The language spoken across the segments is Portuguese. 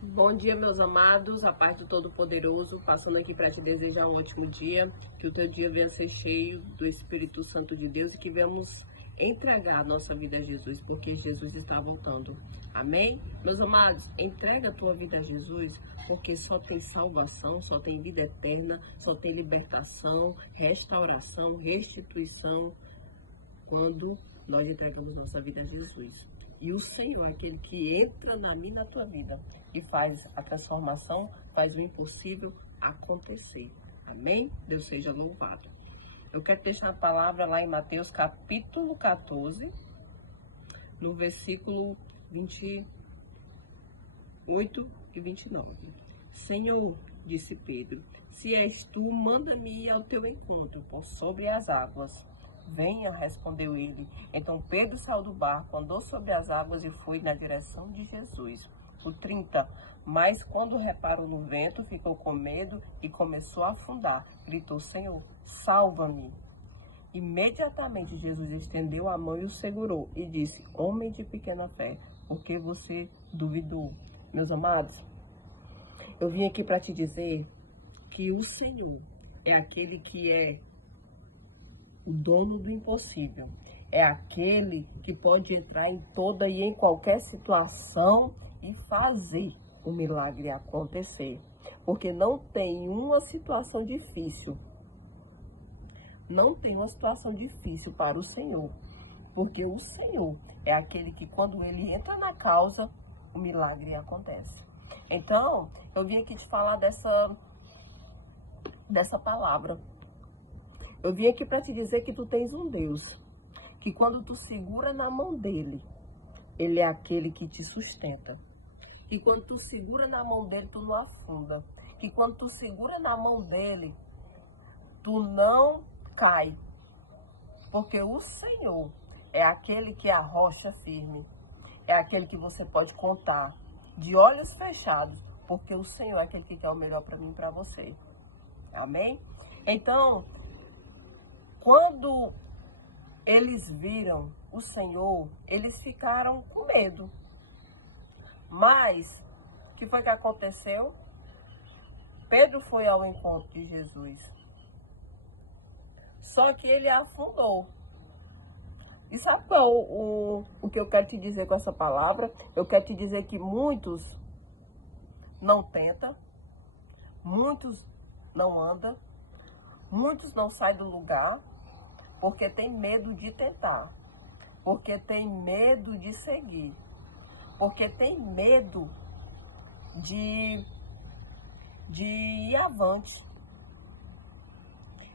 Bom dia, meus amados, a paz do Todo-Poderoso, passando aqui para te desejar um ótimo dia, que o teu dia venha ser cheio do Espírito Santo de Deus e que venhamos entregar a nossa vida a Jesus, porque Jesus está voltando. Amém? Meus amados, entrega a tua vida a Jesus, porque só tem salvação, só tem vida eterna, só tem libertação, restauração, restituição, quando nós entregamos nossa vida a Jesus. E o Senhor é aquele que entra na minha e na tua vida e faz a transformação, faz o impossível acontecer. Amém? Deus seja louvado. Eu quero deixar a palavra lá em Mateus capítulo 14, no versículo 28 e 29. Senhor, disse Pedro, se és tu, manda-me ir ao teu encontro por sobre as águas. Venha, respondeu ele. Então Pedro saiu do barco, andou sobre as águas e foi na direção de Jesus. O 30. Mas quando reparou no vento, ficou com medo e começou a afundar. Gritou, Senhor, salva-me. Imediatamente Jesus estendeu a mão e o segurou e disse, homem de pequena fé, por que você duvidou? Meus amados, eu vim aqui para te dizer que o Senhor é aquele que é o dono do impossível. É aquele que pode entrar em toda e em qualquer situação e fazer o milagre acontecer. Porque não tem uma situação difícil. Não tem uma situação difícil para o Senhor. Porque o Senhor é aquele que quando ele entra na causa, o milagre acontece. Então, eu vim aqui te falar dessa palavra. Eu vim aqui para te dizer que tu tens um Deus, que quando tu segura na mão dele, ele é aquele que te sustenta. Que quando tu segura na mão dele, tu não afunda. Que quando tu segura na mão dele, tu não cai. Porque o Senhor é aquele que é a rocha firme. É aquele que você pode contar de olhos fechados, porque o Senhor é aquele que quer o melhor para mim e para você. Amém? Então, quando eles viram o Senhor, eles ficaram com medo. Mas, o que foi que aconteceu? Pedro foi ao encontro de Jesus. Só que ele afundou. E sabe qual o que eu quero te dizer com essa palavra? Eu quero te dizer que muitos não tentam, muitos não andam, muitos não saem do lugar, porque tem medo de tentar, porque tem medo de seguir, porque tem medo de ir avante.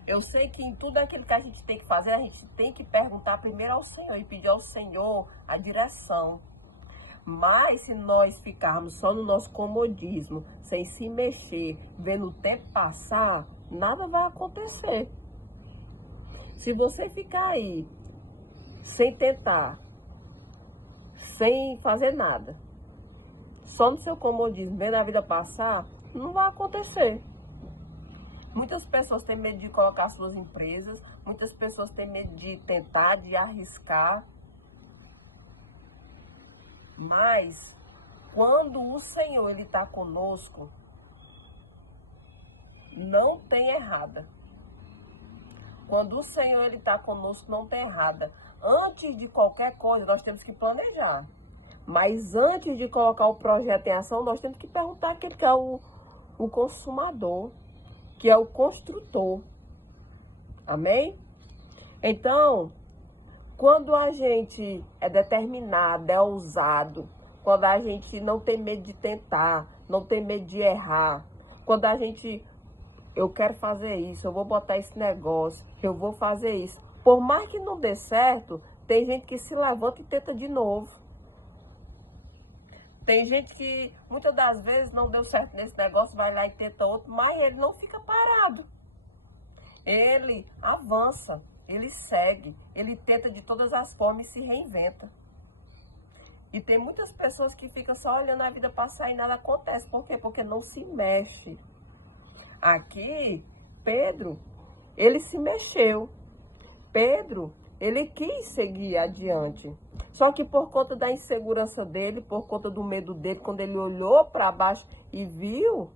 Eu sei que em tudo aquilo que a gente tem que fazer, a gente tem que perguntar primeiro ao Senhor e pedir ao Senhor a direção. Mas se nós ficarmos só no nosso comodismo, sem se mexer, vendo o tempo passar, nada vai acontecer. Se você ficar aí, sem tentar, sem fazer nada, só no seu comodismo, vendo a vida passar, não vai acontecer. Muitas pessoas têm medo de colocar suas empresas, muitas pessoas têm medo de tentar, de arriscar. Mas, quando o Senhor ele está conosco, não tem errada. Quando o Senhor ele está conosco, não tem errada. Antes de qualquer coisa, nós temos que planejar. Mas antes de colocar o projeto em ação, nós temos que perguntar aquele que é o consumador, que é o construtor. Amém? Então, quando a gente é determinado, é ousado, quando a gente não tem medo de tentar, não tem medo de errar, quando a gente, eu quero fazer isso, eu vou botar esse negócio, eu vou fazer isso. Por mais que não dê certo, tem gente que se levanta e tenta de novo. Tem gente que muitas das vezes não deu certo nesse negócio, vai lá e tenta outro, mas ele não fica parado. Ele avança, ele segue, ele tenta de todas as formas e se reinventa. E tem muitas pessoas que ficam só olhando a vida passar e nada acontece. Por quê? Porque não se mexe. Aqui, Pedro, ele se mexeu. Pedro, Ele quis seguir adiante. Só que por conta da insegurança dele, por conta do medo dele, quando ele olhou para baixo e viu,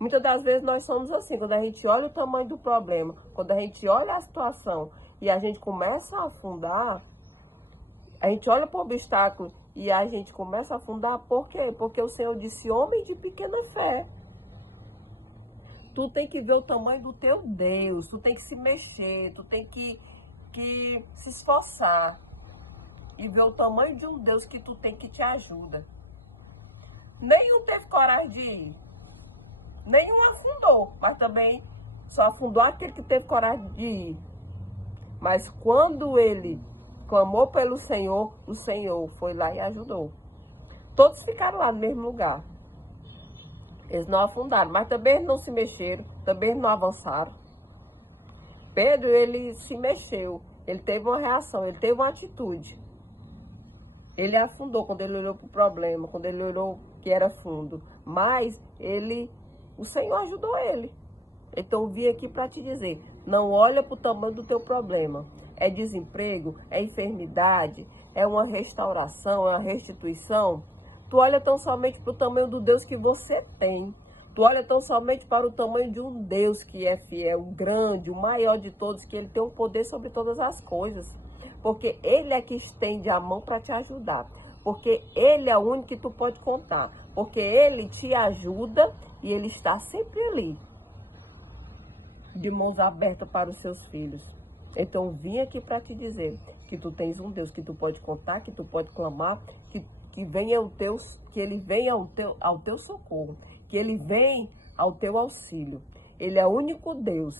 muitas das vezes nós somos assim, quando a gente olha o tamanho do problema, quando a gente olha a situação e a gente começa a afundar, a gente olha para o obstáculo e a gente começa a afundar, por quê? Porque o Senhor disse, homem de pequena fé. Tu tem que ver o tamanho do teu Deus, tu tem que se mexer, tu tem que se esforçar e ver o tamanho de um Deus que tu tem que te ajuda. Nenhum teve coragem de ir, nenhum afundou, mas também só afundou aquele que teve coragem de ir. Mas quando ele clamou pelo Senhor, o Senhor foi lá e ajudou. Todos ficaram lá no mesmo lugar. Eles não afundaram, mas também eles não se mexeram, também eles não avançaram. Pedro, ele se mexeu, ele teve uma reação, ele teve uma atitude. Ele afundou quando ele olhou para o problema, quando ele olhou que era fundo. Mas o Senhor ajudou ele. Então eu vim aqui para te dizer, não olha para o tamanho do teu problema. É desemprego, é enfermidade, é uma restauração, é uma restituição. Tu olha tão somente para o tamanho do Deus que você tem. Tu olha tão somente para o tamanho de um Deus que é fiel, o grande, o maior de todos, que ele tem o poder sobre todas as coisas. Porque ele é que estende a mão para te ajudar. Porque ele é o único que tu pode contar. Porque ele te ajuda e ele está sempre ali, de mãos abertas para os seus filhos. Então vim aqui para te dizer que tu tens um Deus que tu pode contar, que tu pode clamar, que venha que ele venha ao teu socorro, que ele venha ao teu auxílio. Ele é o único Deus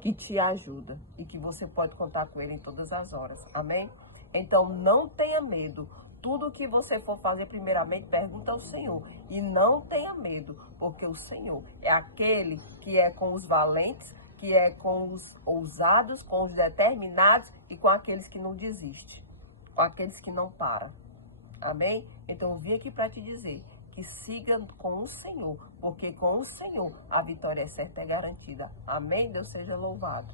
que te ajuda e que você pode contar com ele em todas as horas. Amém? Então não tenha medo. Tudo que você for fazer, primeiramente, pergunta ao Senhor. E não tenha medo, porque o Senhor é aquele que é com os valentes, que é com os ousados, com os determinados e com aqueles que não desistem, com aqueles que não param. Amém? Então eu vim aqui para te dizer que siga com o Senhor, porque com o Senhor a vitória é certa e garantida. Amém? Deus seja louvado.